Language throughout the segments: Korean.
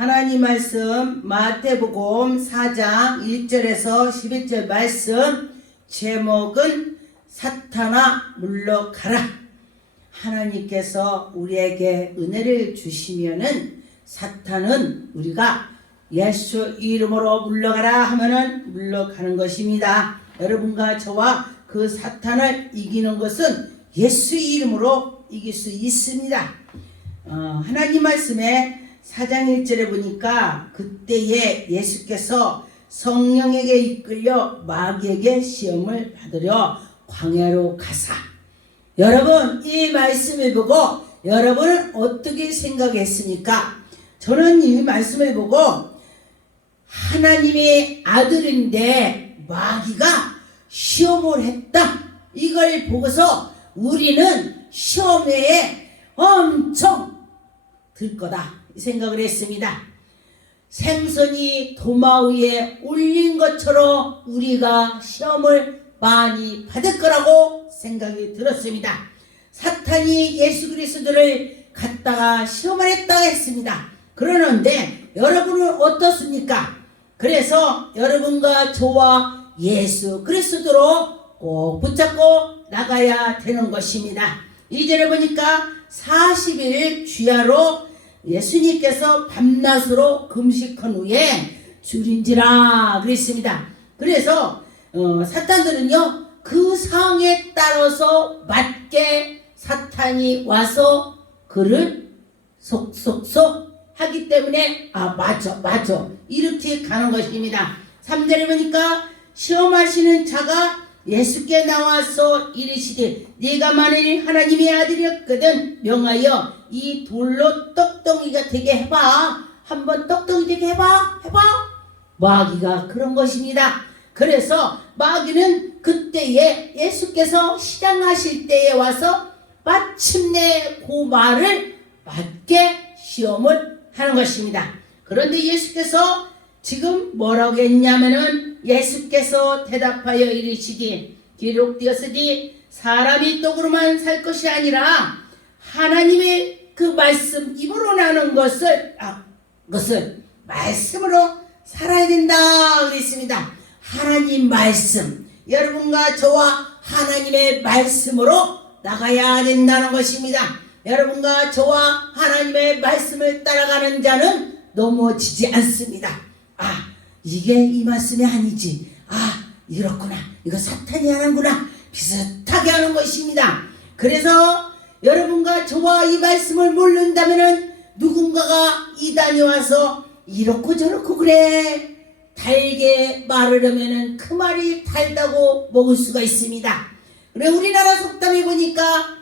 하나님 말씀 마태복음 4장 1절에서 11절 말씀 제목은 사탄아 물러가라. 하나님께서 우리에게 은혜를 주시면은 사탄은 우리가 예수 이름으로 물러가라 하면은 물러가는 것입니다. 여러분과 저와 그 사탄을 이기는 것은 예수 이름으로 이길 수 있습니다. 하나님 말씀에 4장 1절에 보니까 그때에 예수께서 성령에게 이끌려 마귀에게 시험을 받으려 광야로 가사. 여러분 이 말씀을 보고 여러분은 어떻게 생각했습니까? 저는 이 말씀을 보고 하나님의 아들인데 마귀가 시험을 했다. 이걸 보고서 우리는 시험에 엄청 들 거다 생각을 했습니다. 생선이 도마 위에 올린 것처럼 우리가 시험을 많이 받을 거라고 생각이 들었습니다. 사탄이 예수 그리스도를 갖다가 시험을 했다 했습니다. 그러는데 여러분은 어떻습니까? 그래서 여러분과 저와 예수 그리스도로 꼭 붙잡고 나가야 되는 것입니다. 2절에 보니까 40일 주야로 예수님께서 밤낮으로 금식한 후에 줄인지라 그랬습니다. 그래서 사탄들은요 그 상황에 따라서 맞게 사탄이 와서 그를 속속속 하기 때문에 맞아 이렇게 가는 것입니다. 3절에 보니까 시험하시는 자가 예수께 나와서 이르시되 네가 만일 하나님의 아들이었거든 명하여 이 돌로 떡덩이가 되게 해봐. 한번 떡덩이 되게 해봐. 마귀가 그런 것입니다. 그래서 마귀는 그때에 예수께서 시장하실 때에 와서 마침내 그 말을 맞게 시험을 하는 것입니다. 그런데 예수께서 지금 뭐라고 했냐면은 예수께서 대답하여 이르시기 기록되었으니 사람이 떡으로만 살 것이 아니라 하나님의 그 말씀 입으로 나는 것을 말씀으로 살아야 된다 그랬습니다. 하나님 말씀, 여러분과 저와 하나님의 말씀으로 나가야 된다는 것입니다. 여러분과 저와 하나님의 말씀을 따라가는 자는 넘어지지 않습니다. 이게 이 말씀이 아니지. 이렇구나. 이거 사탄이 하는구나. 비슷하게 하는 것입니다. 그래서 여러분과 저와 이 말씀을 모른다면은 누군가가 이단이 와서 이렇고 저렇고 그래 달게 말을 하면은 그 말이 달다고 먹을 수가 있습니다. 그래 우리나라 속담에 보니까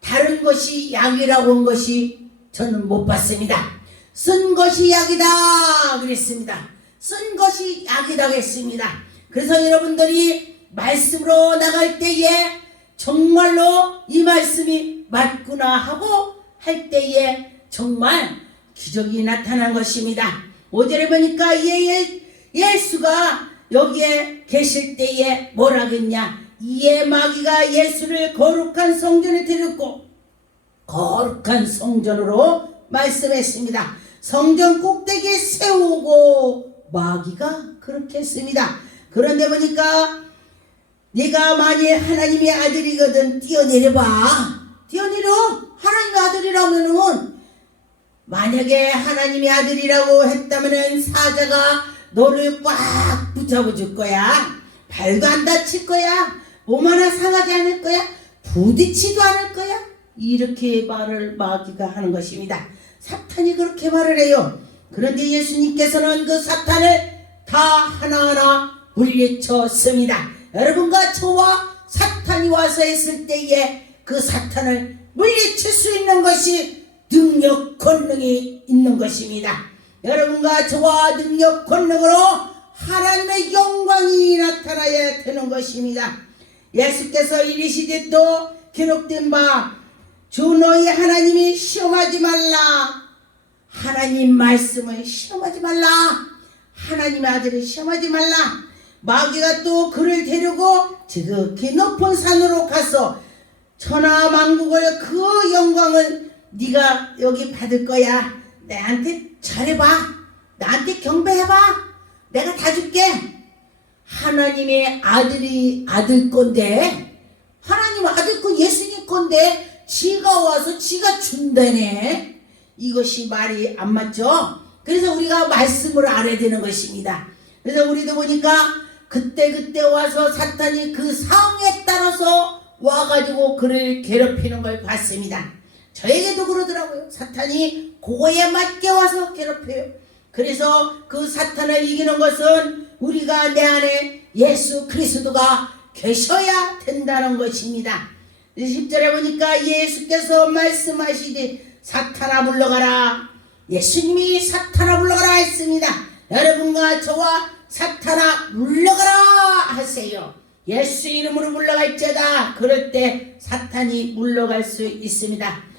다른 것이 약이라고 한 것이 저는 못 봤습니다. 쓴 것이 약이다 그랬습니다. 쓴 것이 약이라고 했습니다. 그래서 여러분들이 말씀으로 나갈 때에 정말로 이 말씀이 맞구나 하고 할 때에 정말 기적이 나타난 것입니다. 5절에 보니까 예수가 여기에 계실 때에 뭐라겠냐. 이에 마귀가 예수를 거룩한 성전에 데리고 거룩한 성전으로 말씀했습니다. 성전 꼭대기에 세우고 마귀가 그렇게 했습니다. 그런데 보니까 네가 만일 하나님의 아들이거든 뛰어내려봐. 하나님의 아들이라면은 만약에 하나님의 아들이라고 했다면은 사자가 너를 꽉 붙잡아 줄 거야. 발도 안 다칠 거야. 몸 하나 상하지 않을 거야. 부딪히도 않을 거야. 이렇게 말을 마귀가 하는 것입니다. 사탄이 그렇게 말을 해요. 그런데 예수님께서는 그 사탄을 다 하나하나 물리쳤습니다. 여러분과 저와 사탄이 와서 했을 때에 그 사탄을 물리칠 수 있는 것이 능력 권능이 있는 것입니다. 여러분과 저와 능력 권능으로 하나님의 영광이 나타나야 되는 것입니다. 예수께서 이르시되 또 기록된 바 주 너희 하나님이 시험하지 말라. 하나님 말씀을 시험하지 말라. 하나님의 아들을 시험하지 말라. 마귀가 또 그를 데리고 지극히 높은 산으로 가서 천하만국을 그 영광을 네가 여기 받을 거야. 내한테 잘해봐. 나한테 경배해봐. 내가 다 줄게. 하나님의 아들 건데, 하나님 아들 건 예수님 건데 지가 와서 지가 준다네. 이것이 말이 안 맞죠? 그래서 우리가 말씀을 알아야 되는 것입니다. 그래서 우리도 보니까 그때 와서 사탄이 그 상황에 따라서 와가지고 그를 괴롭히는 걸 봤습니다. 저에게도 그러더라고요. 사탄이 그거에 맞게 와서 괴롭혀요. 그래서 그 사탄을 이기는 것은 우리가 내 안에 예수 그리스도가 계셔야 된다는 것입니다. 10절에 보니까 예수께서 말씀하시되 사탄아 물러가라. 예수님이 사탄아 물러가라 했습니다. 여러분과 저와 사탄아 물러가라 하세요. 예수 이름으로 물러갈지어다. 그럴 때 사탄이 물러갈 수 있습니다.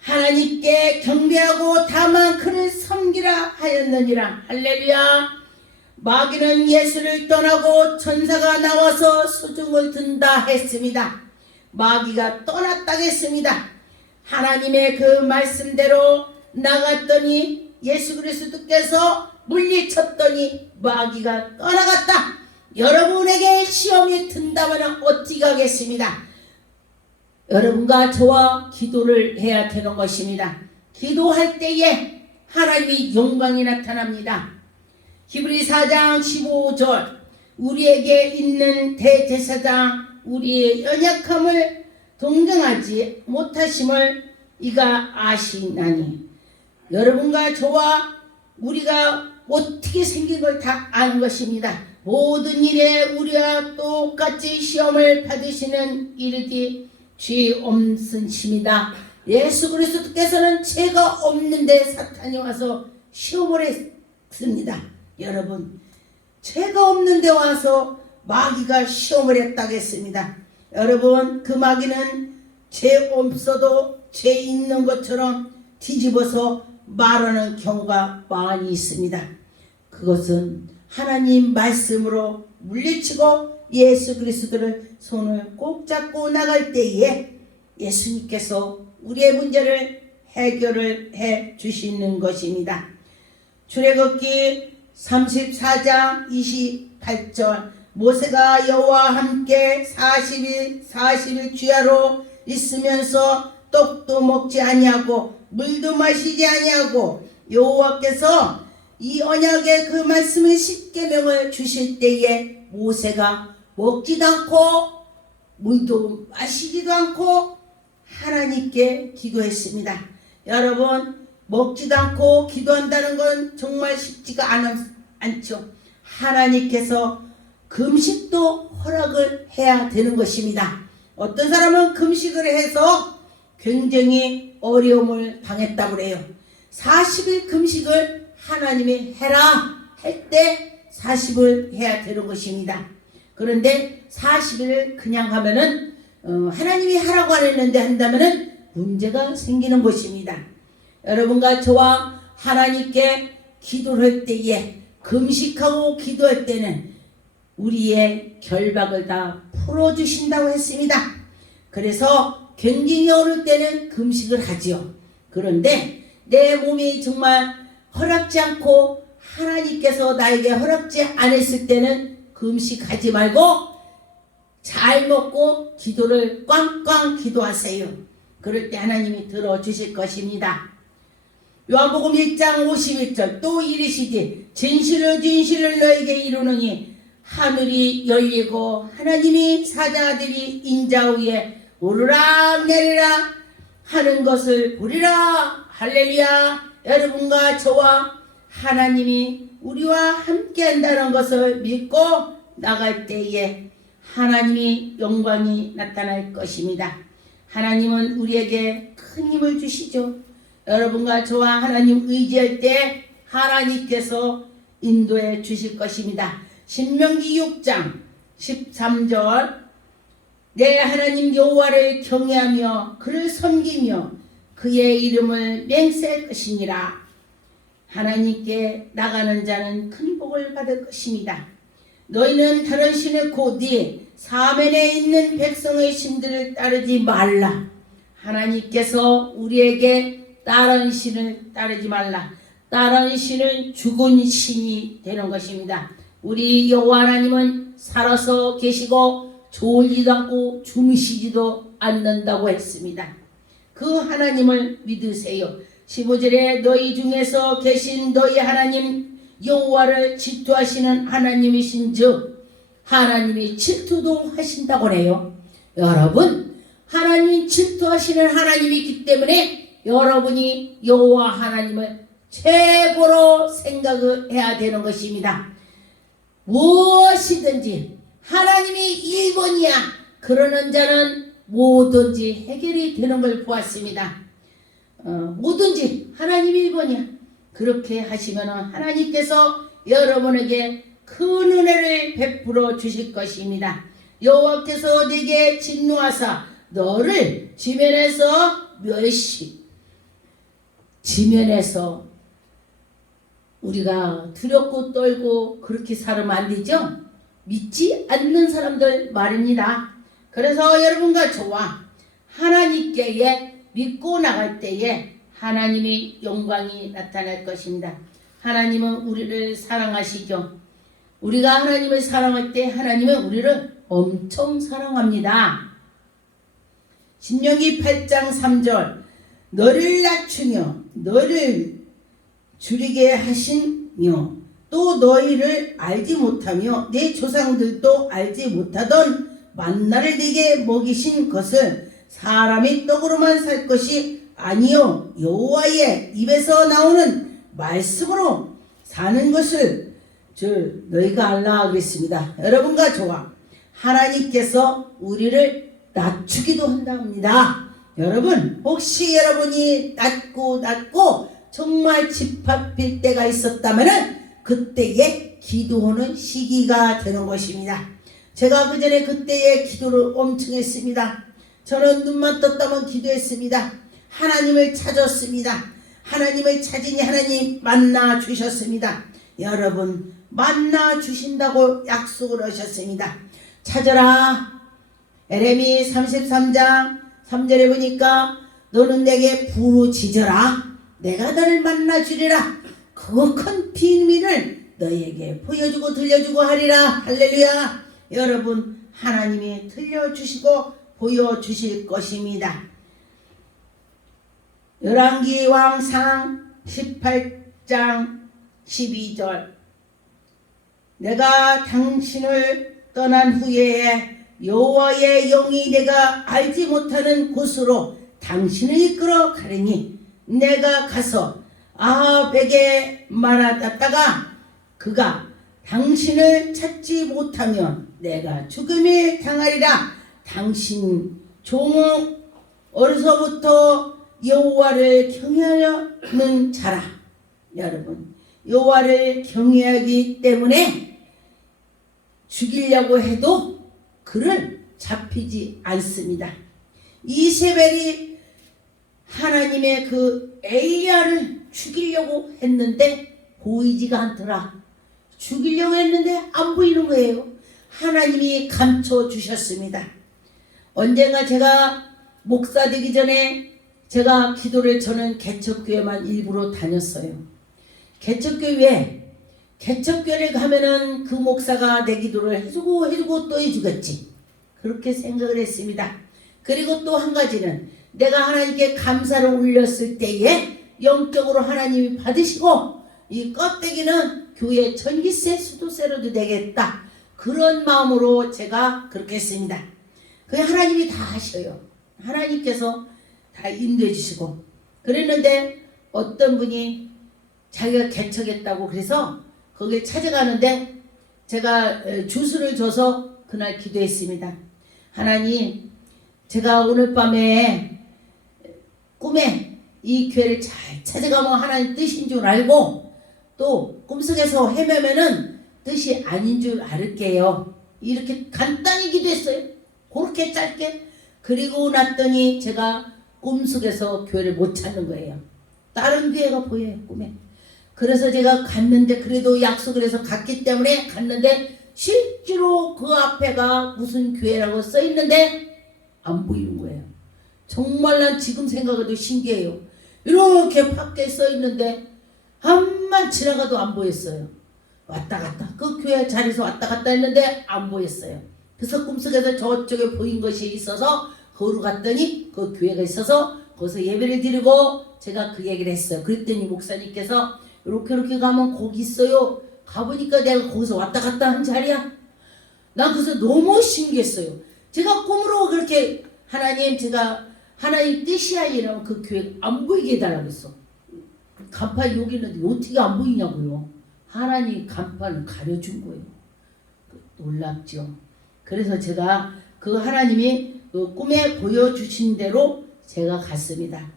하나님께 경배하고 다만 그를 섬기라 하였느니라. 할렐루야. 마귀는 예수를 떠나고 천사가 나와서 수중을 든다 했습니다. 마귀가 떠났다 했습니다. 하나님의 그 말씀대로 나갔더니 예수 그리스도께서 물리쳤더니 마귀가 떠나갔다. 여러분에게 시험이 든다면 어떻게 하겠습니다? 여러분과 저와 기도를 해야 되는 것입니다. 기도할 때에 하나님의 영광이 나타납니다. 히브리 4장 15절 우리에게 있는 대제사장 우리의 연약함을 동정하지 못하심을 이가 아시나니. 여러분과 저와 우리가 어떻게 생긴 걸 다 아는 것입니다. 모든 일에 우리와 똑같이 시험을 받으시는 이르기 죄 없으십니다. 예수 그리스도께서는 죄가 없는데 사탄이 와서 시험을 했습니다. 여러분, 죄가 없는데 와서 마귀가 시험을 했다고 했습니다. 여러분, 그 마귀는 죄 없어도 죄 있는 것처럼 뒤집어서 말하는 경우가 많이 있습니다. 그것은 하나님 말씀으로 물리치고 예수 그리스도를 손을 꼭 잡고 나갈 때에 예수님께서 우리의 문제를 해결을 해 주시는 것입니다. 출애굽기 34장 28절 모세가 여호와와 함께 40일 주야로 있으면서 떡도 먹지 아니하고 물도 마시지 아니하고 여호와께서 이 언약의 그 말씀의 십계명을 주실 때에 모세가 먹지도 않고 물도 마시지도 않고 하나님께 기도했습니다. 여러분, 먹지도 않고 기도한다는 건 정말 쉽지가 않죠. 하나님께서 금식도 허락을 해야 되는 것입니다. 어떤 사람은 금식을 해서 굉장히 어려움을 당했다고 그래요. 40일 금식을 하나님이 해라 할 때 40을 해야 되는 것입니다. 그런데 40일 그냥 하면은 하나님이 하라고 안 했는데 한다면은 문제가 생기는 것입니다. 여러분과 저와 하나님께 기도를 할 때에 금식하고 기도할 때는 우리의 결박을 다 풀어주신다고 했습니다. 그래서 굉장히 어려울 때는 금식을 하지요. 그런데 내 몸이 정말 허락지 않고 하나님께서 나에게 허락지 않았을 때는 금식하지 말고 잘 먹고 기도를 꽝꽝 기도하세요. 그럴 때 하나님이 들어주실 것입니다. 요한복음 1장 51절 또 이르시되 진실을 너에게 이루느니 하늘이 열리고 하나님이 사자들이 인자 위에 오르락 내리락 하는 것을 보리라. 할렐루야. 여러분과 저와 하나님이 우리와 함께 한다는 것을 믿고 나갈 때에 하나님이 영광이 나타날 것입니다. 하나님은 우리에게 큰 힘을 주시죠. 여러분과 저와 하나님 의지할 때 하나님께서 인도해 주실 것입니다. 신명기 6장 13절 내 하나님 여호와를 경외하며 그를 섬기며 그의 이름을 맹세할 것이니라. 하나님께 나가는 자는 큰 복을 받을 것입니다. 너희는 다른 신의 곧 사면에 있는 백성의 신들을 따르지 말라. 하나님께서 우리에게 다른 신을 따르지 말라. 다른 신은 죽은 신이 되는 것입니다. 우리 여호와 하나님은 살아서 계시고 졸지도 않고 주무시지도 않는다고 했습니다. 그 하나님을 믿으세요. 15절에 너희 중에서 계신 너희 하나님 여호와를 질투하시는 하나님이신즉 하나님이 질투도 하신다고 해요. 여러분, 하나님이 질투하시는 하나님이기 때문에 여러분이 여호와 하나님을 최고로 생각을 해야 되는 것입니다. 무엇이든지 하나님이 1번이야 그러는 자는 뭐든지 해결이 되는 걸 보았습니다. 뭐든지 하나님이 1번이야 그렇게 하시면 하나님께서 여러분에게 큰 은혜를 베풀어 주실 것입니다. 여호와께서 네게 진노하사 너를 지면에서 우리가 두렵고 떨고 그렇게 살면 안 되죠? 믿지 않는 사람들 말입니다. 그래서 여러분과 저와 하나님께 믿고 나갈 때에 하나님의 영광이 나타날 것입니다. 하나님은 우리를 사랑하시죠. 우리가 하나님을 사랑할 때 하나님은 우리를 엄청 사랑합니다. 신명기 8장 3절 너를 낮추며 너를 줄이게 하시며 또 너희를 알지 못하며 내 조상들도 알지 못하던 만나를 네게 먹이신 것을 사람이 떡으로만 살 것이 아니요 여호와의 입에서 나오는 말씀으로 사는 것을 너희가 알라 하겠습니다. 여러분과 저와 하나님께서 우리를 낮추기도 한답니다. 여러분, 혹시 여러분이 낮고 정말 짓밟힐 때가 있었다면 그때에 기도하는 시기가 되는 것입니다. 제가 그 전에 그때에 기도를 엄청 했습니다. 저는 눈만 떴다면 기도했습니다. 하나님을 찾았습니다. 하나님을 찾으니 하나님 만나 주셨습니다. 여러분, 만나 주신다고 약속을 하셨습니다. 찾아라. 에레미 33장 3절에 보니까 너는 내게 부르짖어라. 내가 너를 만나 주리라. 그 큰 비밀을 너희에게 보여주고 들려주고 하리라. 할렐루야. 여러분, 하나님이 들려주시고 보여주실 것입니다. 열왕기왕상 18장 12절 내가 당신을 떠난 후에 여호와의 영이 내가 알지 못하는 곳으로 당신을 이끌어 가리니 내가 가서 아합에게 말하다가 그가 당신을 찾지 못하면 내가 죽음을 당하리라. 당신 종은 어려서부터 여호와를 경외하는 자라. 여러분, 여호와를 경외하기 때문에 죽이려고 해도 그를 잡히지 않습니다. 이세벨이 하나님의 그 엘리야를 죽이려고 했는데 보이지가 않더라. 죽이려고 했는데 안 보이는 거예요. 하나님이 감춰 주셨습니다. 언젠가 제가 목사 되기 전에 제가 기도를 저는 개척교회만 일부러 다녔어요. 개척교회를 가면은 그 목사가 내 기도를 해주고 또 해주겠지. 그렇게 생각을 했습니다. 그리고 또 한 가지는 내가 하나님께 감사를 올렸을 때에 영적으로 하나님이 받으시고 이 껍데기는 교회 전기세 수도세로도 되겠다. 그런 마음으로 제가 그렇게 했습니다. 그 하나님이 다 하셔요. 하나님께서 다 인도해 주시고 그랬는데 어떤 분이 자기가 개척했다고 그래서 거기에 찾아가는데 제가 주스를 줘서 그날 기도했습니다. 하나님, 제가 오늘 밤에 꿈에 이 교회를 잘 찾아가면 하나님 뜻인 줄 알고 또 꿈속에서 헤매면은 뜻이 아닌 줄 알을게요. 이렇게 간단히 기도했어요. 그렇게 짧게. 그리고 났더니 제가 꿈속에서 교회를 못 찾는 거예요. 다른 교회가 보여요, 꿈에. 그래서 제가 갔는데 그래도 약속을 해서 갔기 때문에 갔는데 실제로 그 앞에가 무슨 교회라고 써있는데 안 보이는 거예요. 정말 난 지금 생각해도 신기해요. 이렇게 밖에 써있는데 한만 지나가도 안 보였어요. 왔다 갔다 그 교회 자리에서 왔다 갔다 했는데 안 보였어요. 그래서 꿈속에서 저쪽에 보인 것이 있어서 거기로 갔더니 그 교회가 있어서 거기서 예배를 드리고 제가 그 얘기를 했어요. 그랬더니 목사님께서 이렇게 가면 거기 있어요. 가보니까 내가 거기서 왔다 갔다 한 자리야. 난 그래서 너무 신기했어요. 제가 꿈으로 그렇게 제가 하나님 뜻이야 이러면 그 교회 안 보이게 해달라고 했어. 간판이 여기 있는데 어떻게 안 보이냐고요. 하나님 간판을 가려준 거예요. 놀랍죠. 그래서 제가 그 하나님이 그 꿈에 보여주신 대로 제가 갔습니다.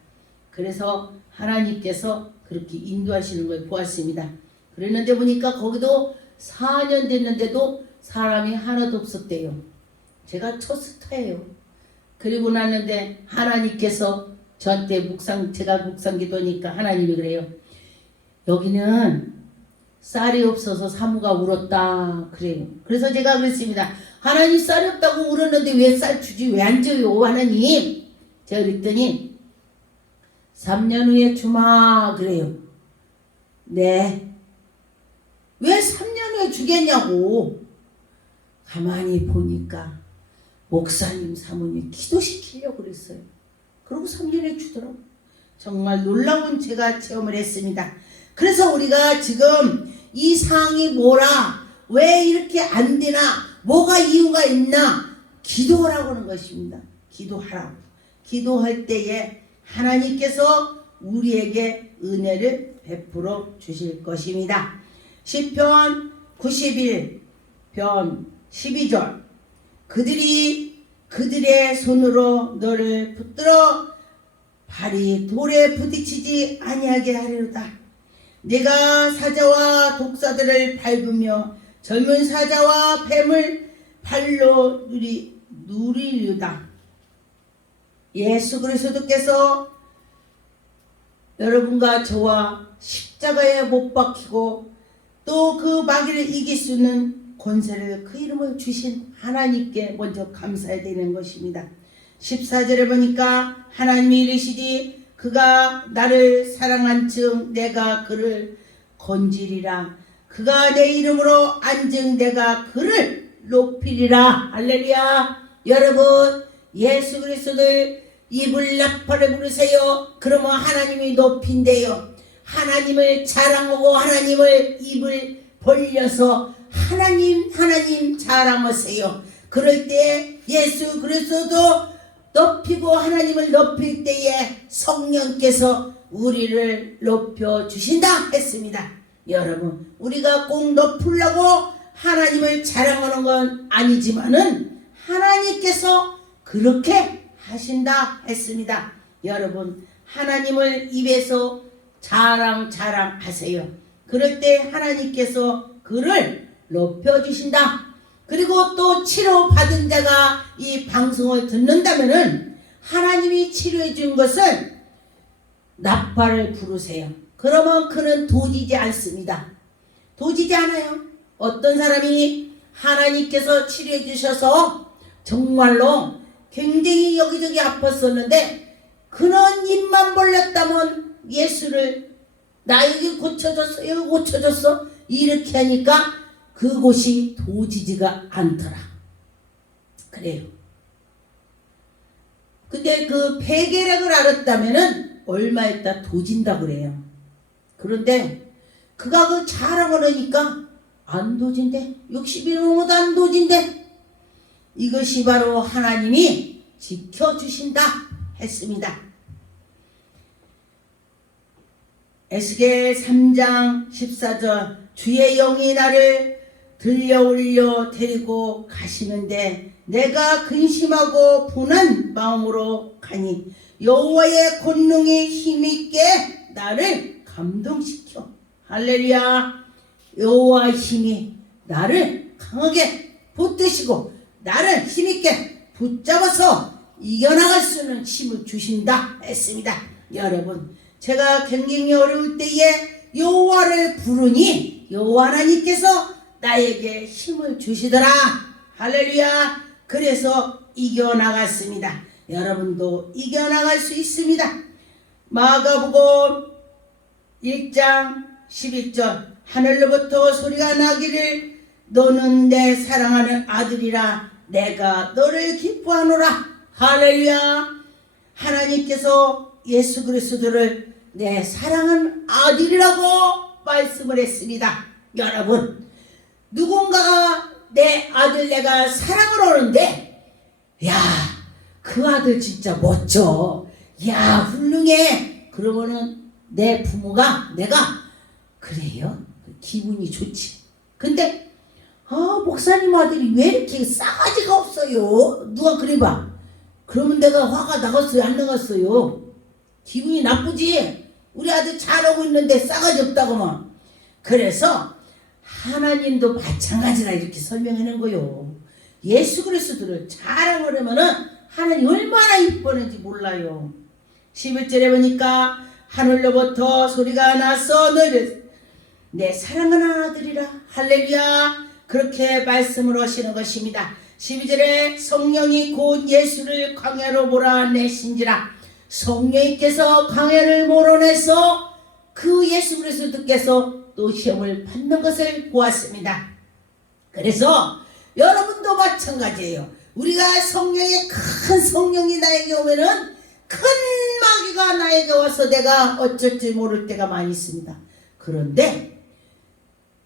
그래서 하나님께서 그렇게 인도하시는 걸 보았습니다. 그랬는데 보니까 거기도 4년 됐는데도 사람이 하나도 없었대요. 제가 첫 스타예요. 그리고 났는데 하나님께서 저한테 제가 묵상 기도니까 하나님이 그래요. 여기는 쌀이 없어서 사무가 울었다 그래요. 그래서 제가 그랬습니다. 하나님 쌀이 없다고 울었는데 왜 쌀 주지? 왜 안 줘요 하나님? 제가 그랬더니 3년 후에 주마 그래요. 네. 왜 3년 후에 주겠냐고. 가만히 보니까 목사님 사모님 기도시키려고 그랬어요. 그리고 3년에 주더라고. 정말 놀라운 제가 체험을 했습니다. 그래서 우리가 지금 이 상황이 뭐라, 왜 이렇게 안 되나, 뭐가 이유가 있나, 기도하라고 하는 것입니다. 기도하라고. 기도할 때에 하나님께서 우리에게 은혜를 베풀어 주실 것입니다. 시편 91편 12절 그들이 그들의 손으로 너를 붙들어 발이 돌에 부딪히지 아니하게 하리로다. 내가 사자와 독사들을 밟으며 젊은 사자와 뱀을 발로 누리리로다. 예수 그리스도께서 여러분과 저와 십자가에 못 박히고 또 그 마귀를 이길 수 있는 권세를 그 이름을 주신 하나님께 먼저 감사해야 되는 것입니다. 14절에 보니까 하나님이 이르시되 그가 나를 사랑한 즉 내가 그를 건지리라. 그가 내 이름으로 안증 내가 그를 높이리라. 할렐루야. 여러분 예수 그리스도를 입을 나팔을 부르세요. 그러면 하나님이 높인대요. 하나님을 자랑하고 하나님을 입을 벌려서 하나님 자랑하세요. 그럴 때 예수 그리스도도 높이고 하나님을 높일 때에 성령께서 우리를 높여주신다 했습니다. 여러분 우리가 꼭 높으려고 하나님을 자랑하는 건 아니지만은 하나님께서 그렇게 하신다 했습니다. 여러분 하나님을 입에서 자랑하세요. 그럴 때 하나님께서 그를 높여주신다. 그리고 또 치료받은 자가 이 방송을 듣는다면은 하나님이 치료해 준 것을 나팔을 부르세요. 그러면 그는 도지지 않습니다. 도지지 않아요. 어떤 사람이 하나님께서 치료해 주셔서 정말로 굉장히 여기저기 아팠었는데 그는 입만 벌렸다면 예수를 나 여기 고쳐졌어 여기 고쳐졌어 이렇게 하니까 그곳이 도지지가 않더라. 그래요. 근데 그 폐결핵을 알았다면은 얼마 있다 도진다고 그래요. 그런데 그가 그 자랑을 하니까 안 도진대. 60일 넘어도 안 도진대. 이것이 바로 하나님이 지켜주신다 했습니다. 에스겔 3장 14절 주의 영이 나를 들려 올려 데리고 가시는데 내가 근심하고 분한 마음으로 가니 여호와의 권능이 힘있게 나를 감동시켜. 할렐루야. 여호와의 힘이 나를 강하게 붙드시고 나를 힘있게 붙잡아서 이겨나갈 수 있는 힘을 주신다 했습니다. 여러분 제가 굉장히 어려울 때에 여호와를 부르니 여호와 하나님께서 나에게 힘을 주시더라. 할렐루야. 그래서 이겨나갔습니다. 여러분도 이겨나갈 수 있습니다. 마가복음 1장 11절 하늘로부터 소리가 나기를 너는 내 사랑하는 아들이라 내가 너를 기뻐하노라. 할렐루야. 하나님께서 예수 그리스도를 내 사랑하는 아들이라고 말씀을 했습니다. 여러분, 누군가가 내 아들 내가 사랑을 하는데, 야, 그 아들 진짜 멋져, 야, 훌륭해, 그러면은 내 부모가 내가 그래요? 기분이 좋지. 근데 목사님 아들이 왜 이렇게 싸가지가 없어요? 누가 그래봐. 그러면 내가 화가 나갔어요? 안 나갔어요? 기분이 나쁘지? 우리 아들 잘하고 있는데 싸가지 없다고 막. 그래서 하나님도 마찬가지라 이렇게 설명하는 거요. 예수 그리스도를 자랑하려면은 하나님 얼마나 이쁘는지 몰라요. 11절에 보니까 하늘로부터 소리가 나서 너를 내 사랑하는 아들이라. 할렐루야. 그렇게 말씀을 하시는 것입니다. 12절에 성령이 곧 예수를 광야로 몰아내신지라. 성령님께서 광야를 몰아내서 그 예수 그리스도께서 또 시험을 받는 것을 보았습니다. 그래서 여러분도 마찬가지예요. 우리가 성령의 큰 성령이 나에게 오면은 큰 마귀가 나에게 와서 내가 어쩔 줄 모를 때가 많이 있습니다. 그런데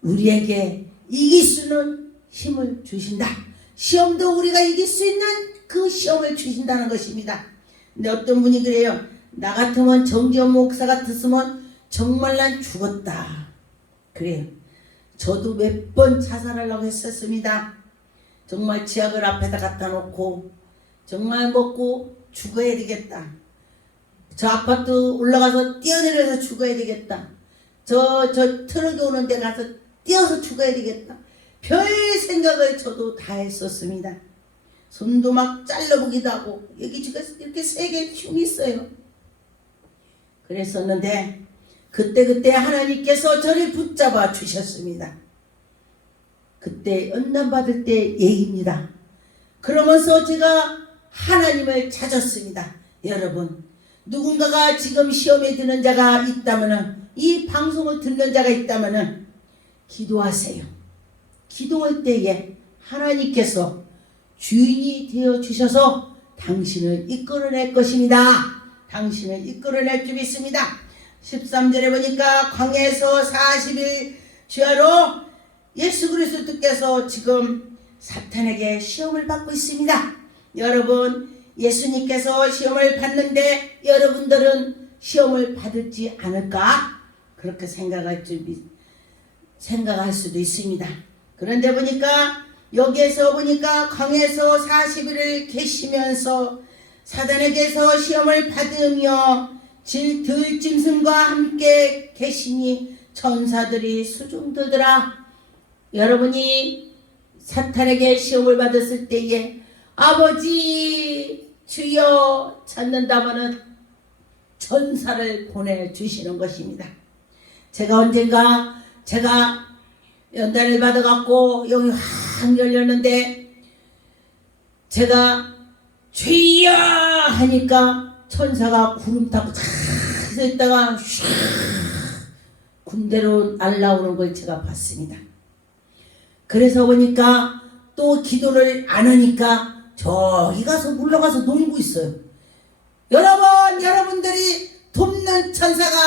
우리에게 이길 수는 힘을 주신다. 시험도 우리가 이길 수 있는 그 시험을 주신다는 것입니다. 근데 어떤 분이 그래요. 나 같으면 정지현 목사 같았으면 정말 난 죽었다. 그래요. 저도 몇 번 자살하려고 했었습니다. 정말 치약을 앞에다 갖다 놓고 정말 먹고 죽어야 되겠다. 저 아파트 올라가서 뛰어내려서 죽어야 되겠다. 저 트럭이 오는 데 가서 뛰어서 죽어야 되겠다. 별 생각을 저도 다 했었습니다. 손도 막 잘라보기도 하고 여기 지금 이렇게 세게 흉이 있어요. 그랬었는데 그때 하나님께서 저를 붙잡아 주셨습니다. 그때 연단받을 때 얘기입니다. 그러면서 제가 하나님을 찾았습니다. 여러분, 누군가가 지금 시험에 드는 자가 있다면은, 이 방송을 듣는 자가 있다면은 기도하세요. 기도할 때에 하나님께서 주인이 되어 주셔서 당신을 이끌어낼 것입니다. 당신을 이끌어낼 줄 믿습니다. 13절에 보니까 광야에서 40일 주야로 예수 그리스도께서 지금 사탄에게 시험을 받고 있습니다. 여러분, 예수님께서 시험을 받는데 여러분들은 시험을 받을지 않을까? 그렇게 생각할 수도 있습니다. 그런데 보니까 여기에서 보니까 광야에서 40일을 계시면서 사단에게서 시험을 받으며 들짐승과 함께 계시니 천사들이 수중들더라. 여러분이 사탄에게 시험을 받았을 때에 아버지 주여 찾는다면은 천사를 보내주시는 것입니다. 제가 언젠가 연단을 받아갖고 여기 확 열렸는데 제가 주여 하니까 천사가 구름 타고 탁 서 있다가 슉 군대로 날라오는 걸 제가 봤습니다. 그래서 보니까 또 기도를 안 하니까 저기 가서 물러가서 놀고 있어요. 여러분들이 돕는 천사가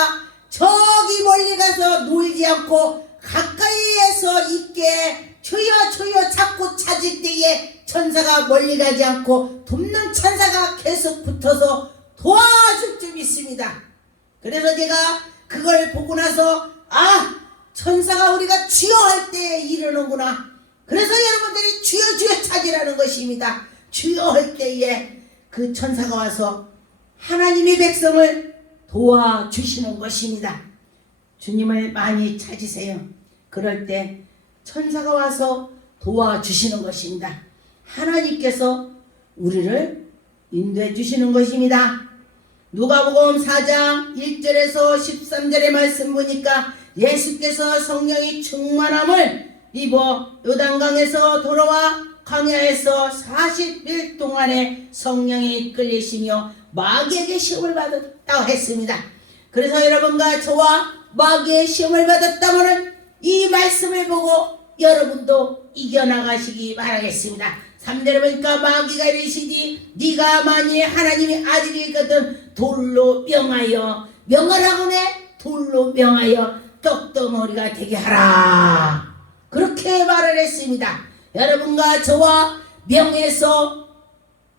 저기 멀리 가서 놀지 않고 가까이에서 있게 주여 자꾸 찾을 때에 천사가 멀리 가지 않고 돕는 천사가 계속 붙어서 도와줄 줄 믿습니다. 그래서 제가 그걸 보고 나서 천사가 우리가 주여 할 때 이러는구나. 그래서 여러분들이 주여 찾으라는 것입니다. 주여 할 때에 그 천사가 와서 하나님의 백성을 도와주시는 것입니다. 주님을 많이 찾으세요. 그럴 때 천사가 와서 도와주시는 것입니다. 하나님께서 우리를 인도해 주시는 것입니다. 누가복음 4장 1절에서 13절의 말씀 보니까 예수께서 성령이 충만함을 입어 요단강에서 돌아와 광야에서 40일 동안에 성령이 끌리시며 마귀에게 시험을 받았다고 했습니다. 그래서 여러분과 저와 마귀의 시험을 받았다면은 이 말씀을 보고 여러분도 이겨나가시기 바라겠습니다. 3절에 보니까 마귀가 이르시니 네가 만일 하나님의 아들이거든 돌로 명하라고 네 돌로 명하여 떡덩어리가 되게 하라. 그렇게 말을 했습니다. 여러분과 저와 명에서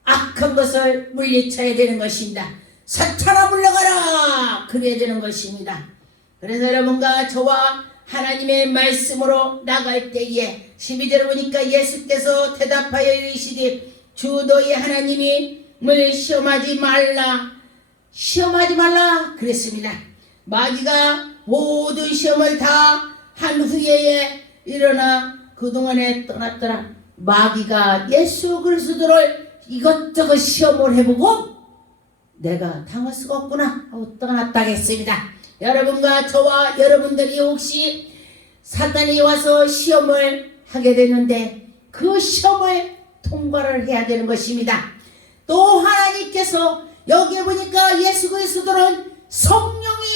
악한 것을 물리쳐야 되는 것입니다. 사탄아 물러가라. 그래야 되는 것입니다. 그래서 여러분과 저와 하나님의 말씀으로 나갈 때에 12절을 보니까 예수께서 대답하여 이르시되 주 너희 하나님을 시험하지 말라 그랬습니다. 마귀가 모든 시험을 다 한 후에 일어나 그동안에 떠났더라. 마귀가 예수 그리스도를 이것저것 시험을 해보고 내가 당할 수가 없구나 하고 떠났다겠습니다. 여러분과 저와 여러분들이 혹시 사탄이 와서 시험을 하게 되는데 그 시험을 통과를 해야 되는 것입니다. 또 하나님께서 여기에 보니까 예수 그리스도는 성령이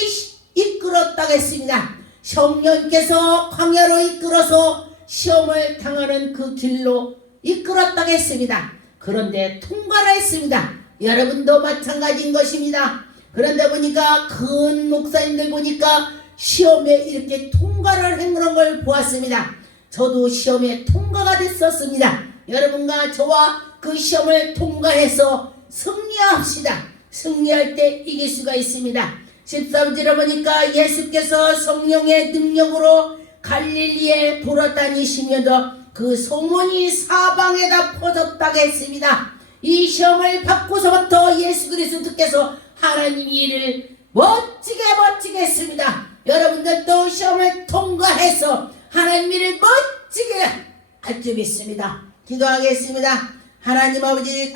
이끌었다고 했습니다. 성령께서 광야로 이끌어서 시험을 당하는 그 길로 이끌었다고 했습니다. 그런데 통과를 했습니다. 여러분도 마찬가지인 것입니다. 그런데 보니까 큰 목사님들 보니까 시험에 이렇게 통과를 행하는 걸 보았습니다. 저도 시험에 통과가 됐었습니다. 여러분과 저와 그 시험을 통과해서 승리합시다. 승리할 때 이길 수가 있습니다. 13절에 보니까 예수께서 성령의 능력으로 갈릴리에 돌아다니시면서 그 소문이 사방에다 퍼졌다고 했습니다. 이 시험을 받고서부터 예수 그리스도께서 하나님 일을 멋지게 했습니다. 여러분들도 시험을 통과해서 하나님 일을 멋지게 할 줄 믿습니다. 기도하겠습니다. 하나님 아버지